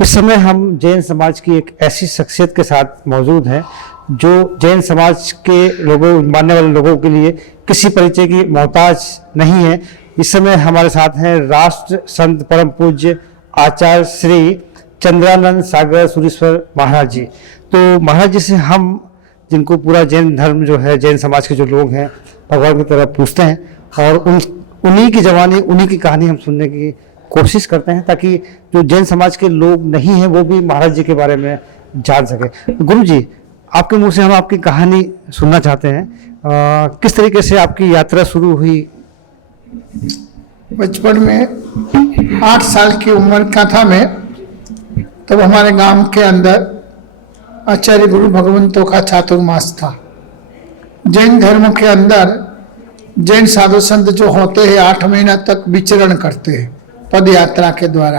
इस समय हम जैन समाज की एक ऐसी शख्सियत के साथ मौजूद हैं जो जैन समाज के लोगों मानने वाले लोगों के लिए किसी परिचय की मोहताज नहीं है। इस समय हमारे साथ हैं राष्ट्र संत परम पूज्य आचार्य श्री चंद्रानंद सागर सूरीश्वर महाराज जी। तो महाराज जी से हम जिनको पूरा जैन धर्म जो है, जैन समाज के जो लोग हैं, भगवान की तरह पूछते हैं और उन्हीं की जवानी, उन्हीं की कहानी हम सुनने की कोशिश करते हैं ताकि जो जैन समाज के लोग नहीं हैं वो भी महाराज जी के बारे में जान सके। गुरु जी, आपके मुंह से हम आपकी कहानी सुनना चाहते हैं। किस तरीके से आपकी यात्रा शुरू हुई? बचपन में 8 साल की उम्र का था मैं, तब हमारे गांव के अंदर आचार्य गुरु भगवंतों का चातुर्मास था। जैन धर्म के अंदर जैन साधु संत जो होते हैं 8 महीना तक विचरण करते हैं पद यात्रा के द्वारा,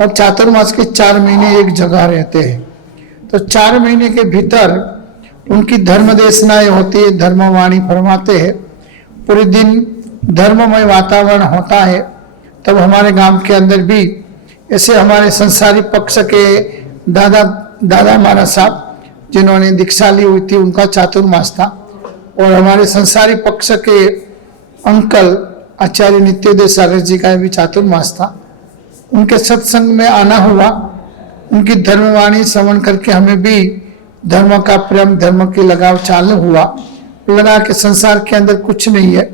और चातुर्मास के 4 महीने एक जगह रहते हैं। तो 4 महीने के भीतर उनकी धर्म देशनाएं होती है, धर्मवाणी फरमाते हैं, पूरे दिन धर्ममय वातावरण होता है। तब हमारे गांव के अंदर भी ऐसे हमारे संसारी पक्ष के दादा महाराज साहब जिन्होंने दीक्षा ली हुई थी, उनका चातुर्मास था, और हमारे संसारी पक्ष के अंकल आचार्य नित्योदय सागर जी का भी चातुर्मास था। उनके सत्संग में आना हुआ, उनकी धर्मवाणी श्रवण करके हमें भी धर्म का प्रेम, धर्म की लगाव चालू हुआ। लगा कि संसार के अंदर कुछ नहीं है,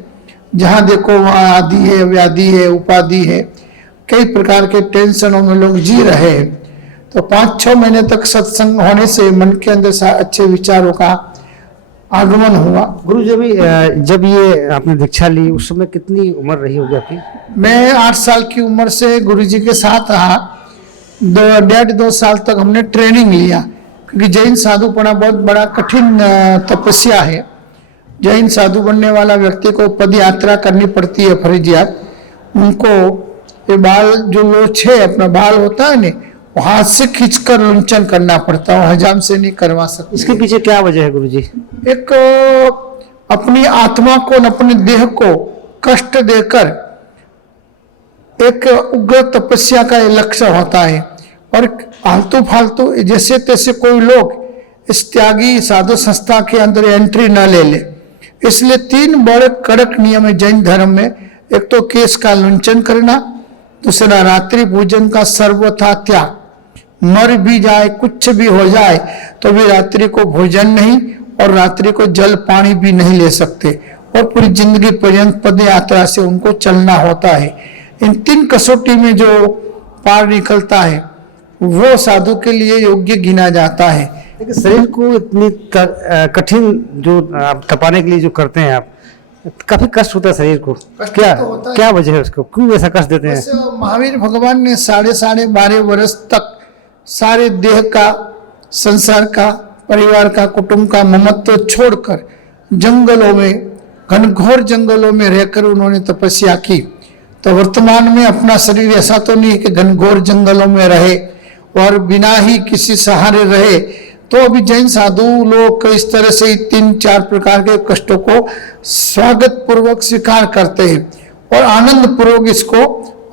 जहाँ देखो वहाँ आदि है, व्याधि है, उपाधि है, कई प्रकार के टेंशनों में लोग जी रहे हैं। तो 5-6 महीने तक सत्संग होने से मन के अंदर अच्छे विचारों का आगमन हुआ। गुरु जी, जब ये आपने दीक्षा ली उस समय कितनी उम्र रही होगी आपकी? मैं 8 साल की उम्र से गुरु जी के साथ रहा। 1.5-2 साल तक हमने ट्रेनिंग लिया, क्योंकि जैन साधुपना बहुत बड़ा कठिन तपस्या है। जैन साधु बनने वाला व्यक्ति को पद यात्रा करनी पड़ती है, फर्जियात। उनको ये बाल जो लोच है, अपना बाल होता है ना, वो हाथ से खींचकर लुंचन करना पड़ता है, हजाम से नहीं करवा सकते। इसके पीछे क्या वजह है गुरु जी? एक अपनी आत्मा को, अपने देह को कष्ट देकर एक उग्र तपस्या का लक्ष्य होता है। और आलतू फालतू जैसे तैसे कोई लोग इस त्यागी साधु संस्था के अंदर एंट्री न ले ले, इसलिए 3 बड़े कड़क नियम है जैन धर्म में। एक तो केश का लुंचन करना, दूसरा रात्रि भोजन का सर्वथा त्याग, मर भी जाए, कुछ भी हो जाए तो भी रात्रि को भोजन नहीं और रात्रि को जल पानी भी नहीं ले सकते, और पूरी जिंदगी पर्यंत पद यात्रा से उनको चलना होता है। इन 3 कसौटी में जो पार निकलता है वो साधु के लिए योग्य गिना जाता है। लेकिन शरीर को इतनी कठिन जो आप तपाने के लिए जो करते हैं आप, काफी कष्ट होता है शरीर को। क्या वजह है उसको, क्यों ऐसा कष्ट देते हैं? महावीर भगवान ने 12.5 वर्ष तक सारे देह का, संसार का, परिवार का, कुटुंब का ममत्व छोड़कर जंगलों में, घनघोर जंगलों में रहकर उन्होंने तपस्या की। तो वर्तमान में अपना शरीर ऐसा तो नहीं कि घनघोर जंगलों में रहे और बिना ही किसी सहारे रहे। तो अभी जैन साधु लोग इस तरह से 3-4 प्रकार के कष्टों को स्वागत पूर्वक स्वीकार करते हैं और आनंद पूर्वक इसको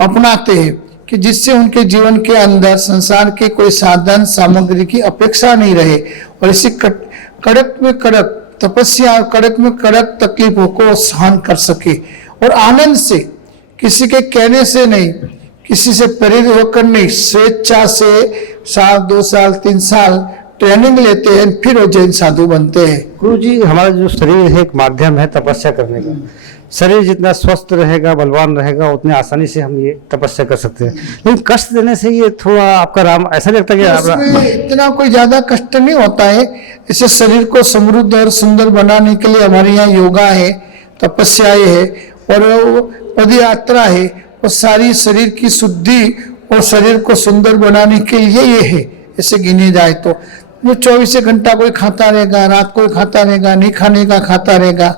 अपनाते हैं, कि जिससे उनके जीवन के अंदर संसार के कोई साधन सामग्री की अपेक्षा नहीं रहे, और इसी कड़क में कड़क तपस्या, कड़क में कड़क तकलीफों को सहन कर सके, और आनंद से, किसी के कहने से नहीं, किसी से प्रेरित होकर नहीं, स्वेच्छा से 2 साल 3 साल ट्रेनिंग लेते हैं, फिर वो जैन साधु बनते हैं। गुरु जी, हमारा जो शरीर है एक माध्यम है तपस्या करने का। शरीर जितना स्वस्थ रहेगा, बलवान रहेगा, उतनी आसानी से हम ये तपस्या कर सकते हैं। लेकिन कष्ट देने से ये थोड़ा आपका राम ऐसा लगता है कि इतना कोई ज्यादा कष्ट नहीं होता है। इसे शरीर को समृद्ध और सुंदर बनाने के लिए हमारे यहाँ योगा है, तपस्याएं है और पद यात्रा है, और सारी शरीर की शुद्धि और शरीर को सुंदर बनाने के लिए ये है। ऐसे गिने जाए तो जो 24 घंटा कोई खाता रहेगा, रात कोई खाता रहेगा, नहीं खाने का खाता रहेगा,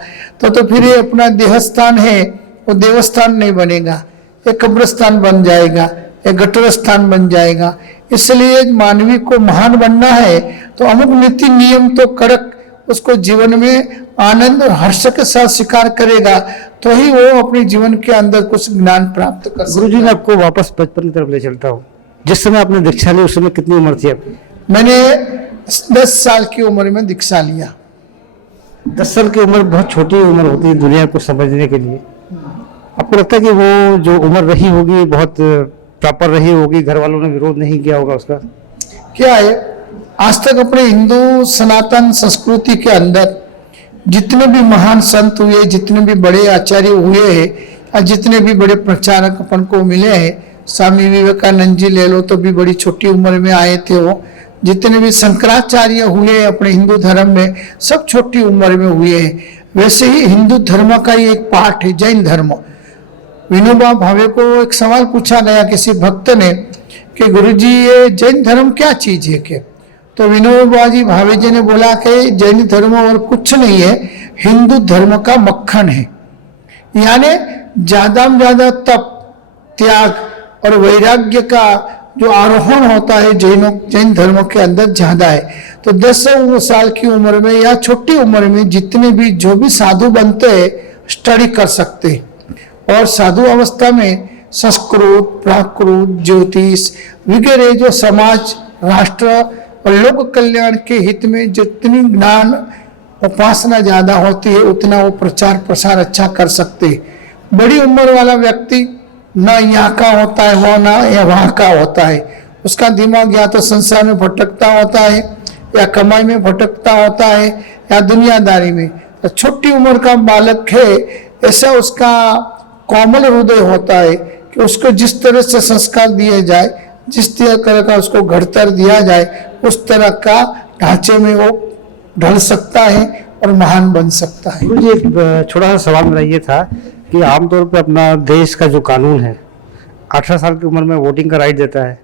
तो फिर ये अपना देवस्थान है वो देवस्थान नहीं बनेगा, एक कब्रस्तान बन जाएगा, एक गटर स्थान बन जाएगा। इसलिए मानवी को महान बनना है तो अमुक नीति नियम तो कड़क उसको जीवन में आनंद और हर्ष के साथ स्वीकार करेगा, तो ही वो अपने जीवन के अंदर कुछ ज्ञान प्राप्त कर सकता है। गुरु जी, मैं आपको वापस बचपन की तरफ ले चलता हूँ। जिस समय आपने दीक्षा ली उस समय कितनी उम्र थी आपकी? मैंने 10 साल की उम्र में दीक्षा लिया। 10 साल की उम्र बहुत छोटी उम्र होती है दुनिया को समझने के लिए। आपको लगता है कि वो जो उम्र रही होगी बहुत प्रॉपर रही होगी, घर वालों ने विरोध नहीं किया होगा उसका? क्या है, आज तक अपने हिंदू सनातन संस्कृति के अंदर जितने भी महान संत हुए, जितने भी बड़े आचार्य हुए हैं और जितने भी बड़े प्रचारक अपन को मिले हैं, स्वामी विवेकानंद जी ले लो तो भी बड़ी छोटी उम्र में आए थे वो, जितने भी शंकराचार्य हुए अपने हिंदू धर्म में सब छोटी उम्र में हुए हैं। वैसे ही हिंदू धर्म का ही एक पार्ट है जैन धर्म। विनोबा भावे को एक सवाल पूछा गया किसी भक्त ने कि गुरुजी ये जैन धर्म क्या चीज है के? तो विनोबा जी भावे जी ने बोला कि जैन धर्म और कुछ नहीं है, हिंदू धर्म का मक्खन है। यानी ज्यादा में ज्यादा तप, त्याग और वैराग्य का जो आरोहण होता है जैन धर्म के अंदर ज्यादा है। तो 10 साल की उम्र में या छोटी उम्र में जितने भी जो भी साधु बनते हैं स्टडी कर सकते हैं, और साधु अवस्था में संस्कृत, प्राकृत, ज्योतिष वगैरह जो समाज, राष्ट्र और लोक कल्याण के हित में जितनी ज्ञान उपासना ज्यादा होती है उतना वो प्रचार प्रसार अच्छा कर सकते हैं। बड़ी उम्र वाला व्यक्ति ना यहाँ का होता है वो, ना या वहाँ का होता है, उसका दिमाग या तो संसार में भटकता होता है या कमाई में भटकता होता है या दुनियादारी में। तो छोटी उम्र का बालक है, ऐसा उसका कोमल हृदय होता है कि उसको जिस तरह से संस्कार दिए जाए, जिस तरह का उसको घड़तर दिया जाए, उस तरह का ढांचे में वो ढल सकता है और महान बन सकता है। गुरुजी एक छोटा सा सवाल मेरा ये था कि आमतौर पे अपना देश का जो कानून है 18 साल की उम्र में वोटिंग का राइट देता है,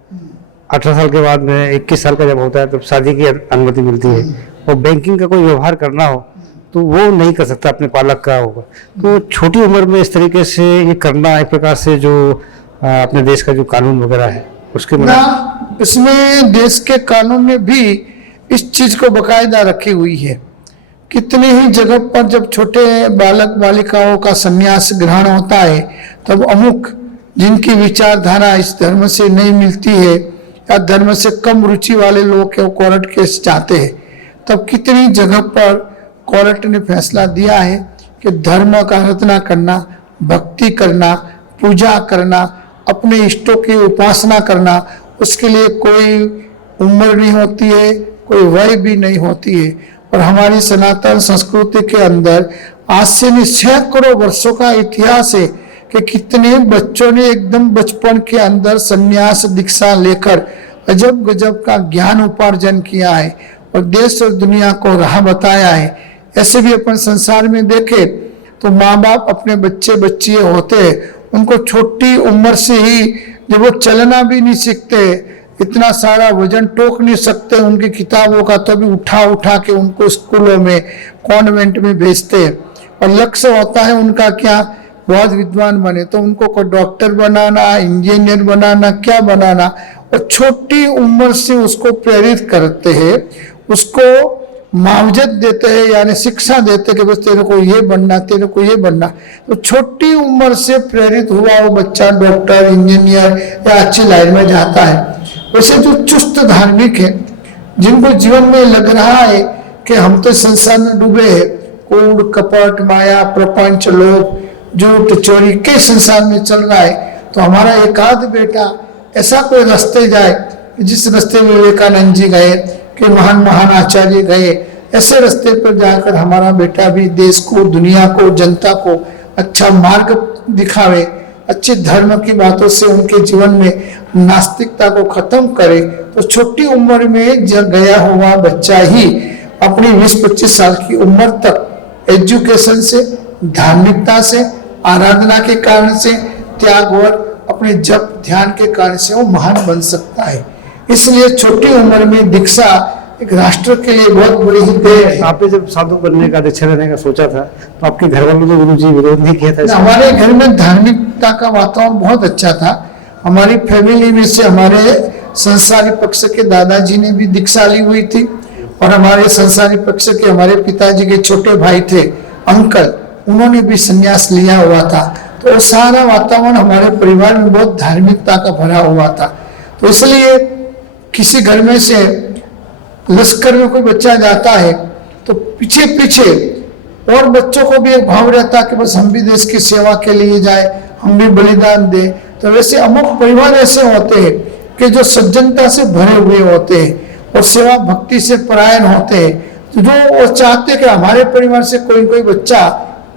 18 साल के बाद में 21 साल का जब होता है तब शादी की अनुमति मिलती है, और बैंकिंग का कोई व्यवहार करना हो तो वो नहीं कर सकता, अपने पालक का होगा। तो छोटी उम्र में इस तरीके से ये करना एक प्रकार से जो अपने देश का जो कानून वगैरह है उसके ना, इसमें देश के कानून में भी इस चीज को बकायदा रखी हुई है। कितनी ही जगह पर जब छोटे बालक बालिकाओं का संन्यास ग्रहण होता है तब अमुक जिनकी विचारधारा इस धर्म से नहीं मिलती है या धर्म से कम रुचि वाले लोग कोर्ट केस जाते हैं, तब कितनी जगह पर कोर्ट ने फैसला दिया है कि धर्म का आराधना करना, भक्ति करना, पूजा करना, अपने इष्टों की उपासना करना, उसके लिए कोई उम्र नहीं होती है, कोई वय भी नहीं होती है। और हमारी सनातन संस्कृति के अंदर आज से सैकड़ों वर्षों का इतिहास है कि कितने बच्चों ने एकदम बचपन के अंदर संन्यास दीक्षा लेकर अजब गजब का ज्ञान उपार्जन किया है और देश और दुनिया को राह बताया है। ऐसे भी अपन संसार में देखे तो माँ बाप अपने बच्चे बच्चियां होते हैं, उनको छोटी उम्र से ही जब वो चलना भी नहीं सीखते, इतना सारा वजन टोक नहीं सकते उनकी किताबों का, तो भी उठा उठा के उनको स्कूलों में, कॉन्वेंट में भेजते हैं। और लक्ष्य होता है उनका क्या, बहुत विद्वान बने, तो उनको कोई डॉक्टर बनाना, इंजीनियर बनाना, क्या बनाना, और छोटी उम्र से उसको प्रेरित करते हैं, उसको मावजत देते हैं, यानी शिक्षा देते कि बस तेरे को ये बनना, तेरे को ये बनना। तो छोटी उम्र से प्रेरित हुआ वो बच्चा डॉक्टर, इंजीनियर या अच्छी लाइन में जाता है। वैसे जो चुस्त धार्मिक है, जिनको जीवन में लग रहा है कि हम तो संसार में डूबे हैं, कूड़ कपट माया प्रपंच लोभ झूठ चोरी के संसार में चल रहा है, तो हमारा एक आध बेटा ऐसा कोई रास्ते जाए जिस रास्ते में विवेकानंद जी गए, कि महान महान आचार्य गए, ऐसे रास्ते पर जाकर हमारा बेटा भी देश को, दुनिया को, जनता को अच्छा मार्ग दिखावे, अच्छे धर्म की बातों से उनके जीवन में नास्तिकता को खत्म करे। तो छोटी उम्र में गया हुआ बच्चा ही अपनी 20-25 साल की उम्र तक एजुकेशन से, धार्मिकता से, आराधना के कारण से, त्याग और अपने जप ध्यान के कारण से वो महान बन सकता है। इसलिए छोटी उम्र में दीक्षा एक राष्ट्र के लिए बहुत बड़ी ही देन है। आपने जब साधु बनने का, दीक्षा लेने का सोचा था तो आपके घर वालों ने गुरुजी विरोध नहीं किया था? हमारे घर में धार्मिकता का वातावरण बहुत अच्छा था। हमारी फैमिली में से हमारे संसारी पक्ष के दादाजी ने भी दीक्षा ली हुई थी, और हमारे संसारी पक्ष के हमारे पिताजी के छोटे भाई थे अंकल, उन्होंने भी संन्यास लिया हुआ था। तो सारा वातावरण हमारे परिवार में बहुत धार्मिकता का भरा हुआ था। तो इसलिए किसी घर में से लश्कर में कोई बच्चा जाता है तो पीछे पीछे और बच्चों को भी एक भाव रहता है कि बस हम भी देश की सेवा के लिए जाए, हम भी बलिदान दें। तो वैसे अमुक परिवार ऐसे होते हैं कि जो सज्जनता से भरे हुए होते हैं और सेवा भक्ति से परायण होते हैं, तो जो वो चाहते हैं कि हमारे परिवार से कोई कोई बच्चा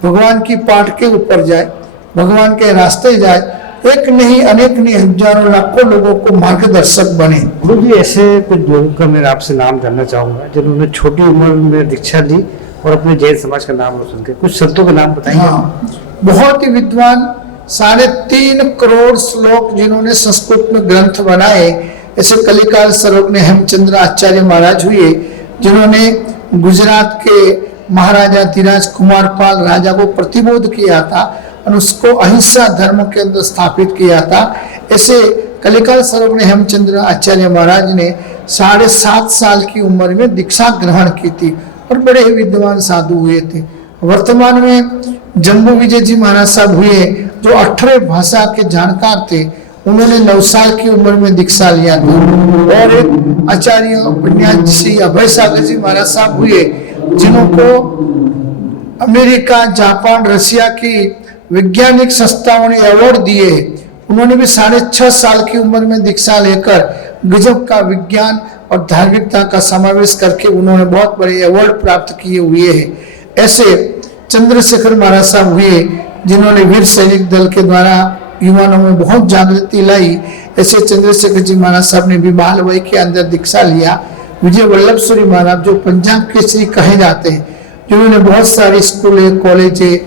भगवान की पाठ के ऊपर जाए, भगवान के रास्ते जाए, एक नहीं अनेक नहीं हजारों लाखों लोगों को मार्गदर्शक बने। गुरु जी, ऐसे कुछ लोगों का मैं आपसे नाम जानना चाहूंगा जिन्होंने छोटी उम्र में दीक्षा ली और अपने जैन समाज का नाम रोशन किया। कुछ संतों के नाम बताएंगे? हाँ, बहुत ही विद्वान 3.5 करोड़ श्लोक जिन्होंने संस्कृत में ग्रंथ बनाए, ऐसे कलिकाल सर्वज्ञ हेमचंद्र आचार्य महाराज हुए, जिन्होंने गुजरात के महाराजा धीराज कुमारपाल राजा को प्रतिबोध किया था और उसको अहिंसा धर्म के अंदर स्थापित किया था। ऐसे कलिकाल सर्वज्ञ हेमचंद्र आचार्य महाराज ने 7.5 साल की उम्र में दीक्षा ग्रहण की थी और बड़े ही विद्वान साधु हुए थे। वर्तमान में जम्बू विजय जी महाराज साहब हुए, जो 18 भाषा के जानकार थे, उन्होंने 9 साल की उम्र में दीक्षा लिया था। और एक आचार्य उपन्यासी अभय सागर जी महाराज साहब हुए, जिनको अमेरिका, जापान, रशिया की वैज्ञानिक संस्थाओं ने अवार्ड दिए। उन्होंने भी 6.5 साल की उम्र में दीक्षा लेकर गजब का विज्ञान और धार्मिकता का समावेश करके उन्होंने बहुत बड़े अवार्ड प्राप्त किए हुए हैं। ऐसे चंद्रशेखर महाराज साहब हुए, जिन्होंने वीर सैनिक दल के द्वारा युवाओं में बहुत जागृति लाई। ऐसे चंद्रशेखर जी महाराज साहब ने भी बाल वय के अंदर दीक्षा लिया। विजय वल्लभ सूरी महाराज, जो पंजाब के श्री कहे जाते हैं, जिन्होंने बहुत सारी स्कूलें कॉलेजें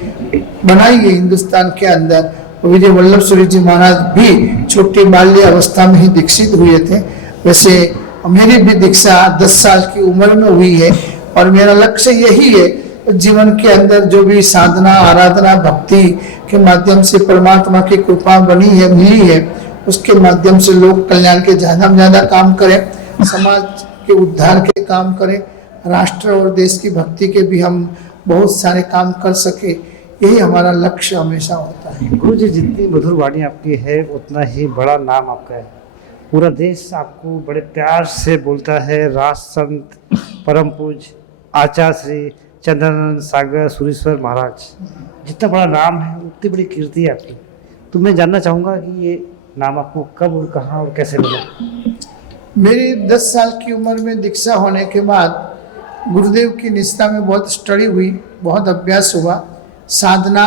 बनाई है हिंदुस्तान के अंदर, विजय वल्लभ सूरी जी महाराज भी छोटी बाल्य अवस्था में ही दीक्षित हुए थे। वैसे मेरी भी दीक्षा 10 साल की उम्र में हुई है और मेरा लक्ष्य यही है, जीवन के अंदर जो भी साधना, आराधना, भक्ति के माध्यम से परमात्मा की कृपा बनी है, मिली है, उसके माध्यम से लोक कल्याण के ज्यादा से ज्यादा काम करें, समाज के उद्धार के काम करें, राष्ट्र और देश की भक्ति के भी हम बहुत सारे काम कर सके, यही हमारा लक्ष्य हमेशा होता है। गुरु जी, जितनी मधुर वाणी आपकी है उतना ही बड़ा नाम आपका है। पूरा देश आपको बड़े प्यार से बोलता है। राज संत परम पूज आचार्य श्री चंद्रानंद सागर सूरीश्वर महाराज, जितना बड़ा नाम है उतनी बड़ी कीर्ति है आपकी। तो मैं जानना चाहूँगा कि ये नाम आपको कब और कहाँ और कैसे मिला? मेरी 10 साल की उम्र में दीक्षा होने के बाद गुरुदेव की निष्ठा में बहुत स्टडी हुई, बहुत अभ्यास हुआ। साधना,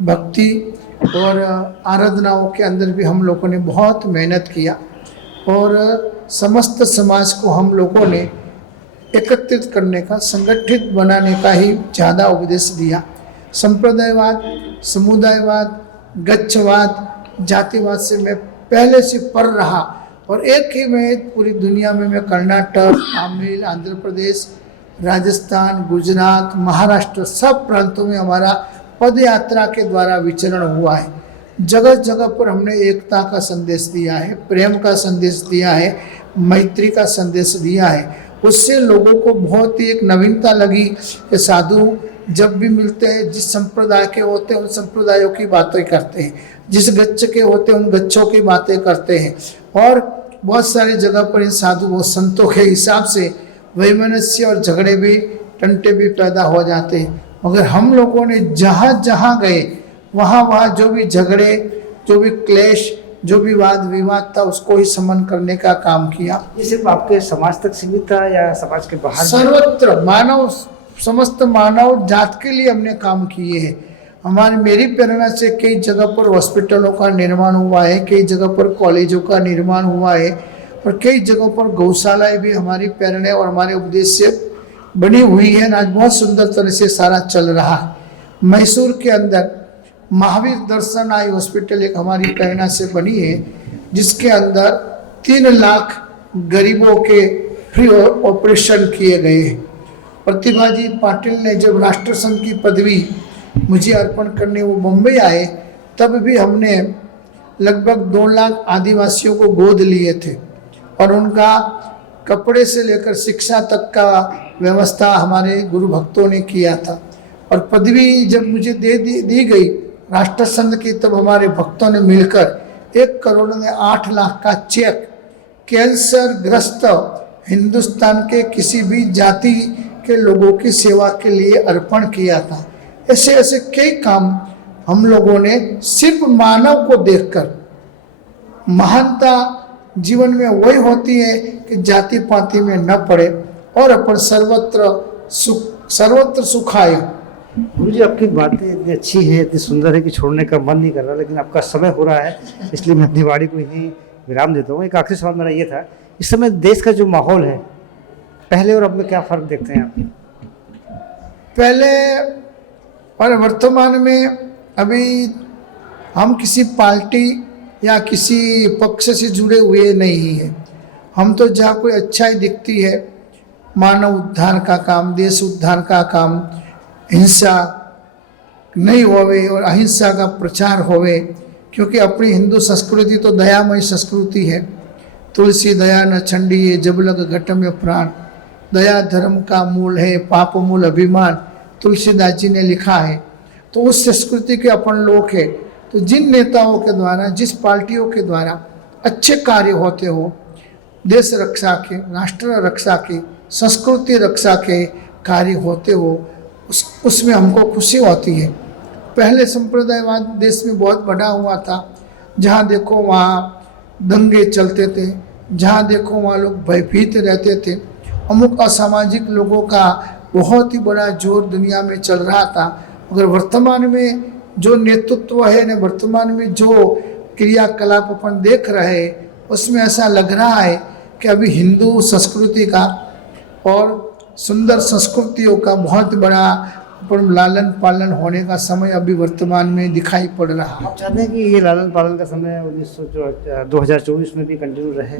भक्ति और आराधनाओं के अंदर भी हम लोगों ने बहुत मेहनत किया और समस्त समाज को हम लोगों ने एकत्रित करने का, संगठित बनाने का ही ज़्यादा उपदेश दिया। संप्रदायवाद, समुदायवाद, गच्छवाद, जातिवाद से मैं पहले से पर रहा और एक ही में पूरी दुनिया में मैं कर्नाटक, तमिल, आंध्र प्रदेश, राजस्थान, गुजरात, महाराष्ट्र सब प्रांतों में हमारा पद यात्रा के द्वारा विचरण हुआ है। जगह जगह पर हमने एकता का संदेश दिया है, प्रेम का संदेश दिया है, मैत्री का संदेश दिया है। उससे लोगों को बहुत ही एक नवीनता लगी कि साधु जब भी मिलते हैं, जिस संप्रदाय के होते हैं उन संप्रदायों की बातें करते हैं, जिस गच्छ के होते हैं उन गच्छों की बातें करते हैं। और बहुत सारी जगह पर इन साधु व संतों के हिसाब से वैमनस्य और झगड़े भी, टंटे भी पैदा हो जाते हैं। मगर हम लोगों ने जहाँ जहाँ गए वहाँ वहाँ जो भी झगड़े, जो भी क्लेश, जो भी वाद विवाद था, उसको ही समन करने का काम किया। ये सिर्फ आपके समाज तक सीमित था या समाज के बाहर? सर्वत्र मानव, समस्त मानव जात के लिए हमने काम किए हैं। मेरी प्रेरणा से कई जगह पर हॉस्पिटलों का निर्माण हुआ है, कई जगह पर कॉलेजों का निर्माण हुआ है और कई जगहों पर गौशालाएं भी हमारी प्रेरणा और हमारे उपदेश से बनी हुई है। आज बहुत सुंदर तरह से सारा चल रहा है। मैसूर के अंदर महावीर दर्शन आई हॉस्पिटल एक हमारी प्रेरणा से बनी है, जिसके अंदर 3 लाख गरीबों के फ्री ऑपरेशन किए गए। प्रतिभा जी पाटिल ने जब राष्ट्रसंत की पदवी मुझे अर्पण करने वो मुंबई आए, तब भी हमने लगभग 2 लाख आदिवासियों को गोद लिए थे और उनका कपड़े से लेकर शिक्षा तक का व्यवस्था हमारे गुरु भक्तों ने किया था। और पदवी जब मुझे दी गई राष्ट्रसंत की, तब हमारे भक्तों ने मिलकर 1 करोड़ में 8 लाख का चेक कैंसर ग्रस्त हिंदुस्तान के किसी भी जाति के लोगों की सेवा के लिए अर्पण किया था। ऐसे ऐसे कई काम हम लोगों ने सिर्फ मानव को देखकर, महानता जीवन में वही होती है कि जाति पाति में न पड़े और अपन सर्वत्र सुखाय। गुरु जी, आपकी बातें इतनी अच्छी हैं, इतनी सुंदर है कि छोड़ने का मन नहीं कर रहा, लेकिन आपका समय हो रहा है, इसलिए मैं अपनी वाणी को यहीं विराम देता हूँ। एक आखिरी सवाल मेरा ये था, इस समय देश का जो माहौल है, पहले और अब में क्या फ़र्क देखते हैं आप? पहले और वर्तमान में अभी हम किसी पार्टी या किसी पक्ष से जुड़े हुए नहीं हैं। हम तो जहाँ कोई अच्छाई दिखती है, मानव उद्धार का काम, देश उद्धार का काम, हिंसा नहीं होवे और अहिंसा का प्रचार होवे, क्योंकि अपनी हिंदू संस्कृति तो दयामय संस्कृति है। तुलसी दया न छंडी जब लग घट में प्राण, दया धर्म का मूल है पाप मूल अभिमान, तुलसीदास जी ने लिखा है। तो उस संस्कृति के अपन लोग हैं। तो जिन नेताओं के द्वारा, जिस पार्टियों के द्वारा अच्छे कार्य होते हो, देश रक्षा के, राष्ट्र रक्षा के, संस्कृति रक्षा के कार्य होते हो, उसमें हमको खुशी होती है। पहले संप्रदायवाद देश में बहुत बड़ा हुआ था, जहाँ देखो वहाँ दंगे चलते थे, जहाँ देखो वहाँ लोग भयभीत रहते थे। अमुक असामाजिक लोगों का बहुत ही बड़ा जोर दुनिया में चल रहा था। मगर वर्तमान में जो नेतृत्व है न, वर्तमान में जो क्रियाकलाप अपन देख रहे हैं, उसमें ऐसा लग रहा है कि अभी हिंदू संस्कृति का और सुंदर संस्कृतियों का बहुत बड़ा अपन लालन पालन होने का समय अभी वर्तमान में दिखाई पड़ रहा है। आप चाहते हैं कि ये लालन पालन का समय 2024 में भी कंटिन्यू रहे?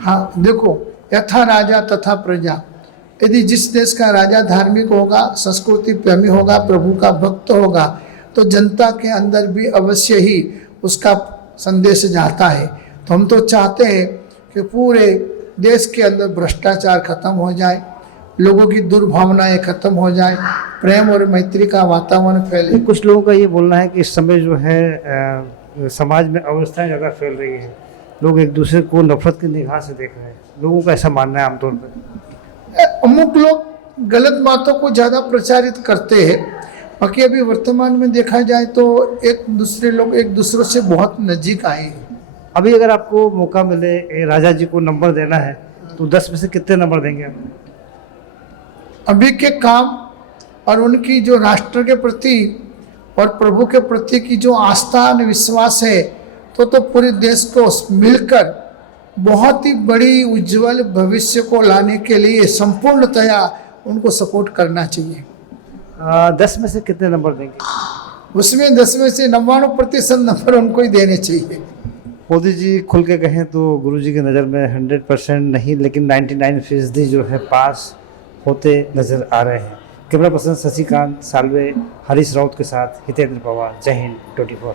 हाँ, देखो, यथा राजा तथा प्रजा। यदि जिस देश का राजा धार्मिक होगा, संस्कृति प्रेमी होगा, प्रभु का भक्त होगा, तो जनता के अंदर भी अवश्य ही उसका संदेश जाता है। तो हम तो चाहते हैं कि पूरे देश के अंदर भ्रष्टाचार खत्म हो जाए, लोगों की दुर्भावनाएं खत्म हो जाए, प्रेम और मैत्री का वातावरण फैले। कुछ लोगों का ये बोलना है कि इस समय जो है समाज में अवस्थाएं ज़्यादा फैल रही हैं, लोग एक दूसरे को नफरत की निगाह से देख रहे हैं, लोगों का ऐसा मानना है आमतौर पर। अमुक लोग गलत बातों को ज़्यादा प्रचारित करते हैं। बाकी अभी वर्तमान में देखा जाए तो लोग एक दूसरे से बहुत नजीक आए हैं। अभी अगर आपको मौका मिले राजा जी को नंबर देना है, तो 10 में से कितने नंबर देंगे आप? अभी के काम और उनकी जो राष्ट्र के प्रति और प्रभु के प्रति की जो आस्था और विश्वास है, तो पूरे देश को मिलकर बहुत ही बड़ी उज्जवल भविष्य को लाने के लिए संपूर्णतया उनको सपोर्ट करना चाहिए। 10 में से कितने नंबर देंगे? उसमें 10 में से 99% नंबर उनको ही देने चाहिए। मोदी जी खुल के कहें तो गुरु जी की नज़र में 100% नहीं, लेकिन 99% जो है पास होते नजर आ रहे हैं। कैमरा पर्सन शशिकांत सालवे, हरीश राउत के साथ हितेंद्र पवार। जय हिंद 24।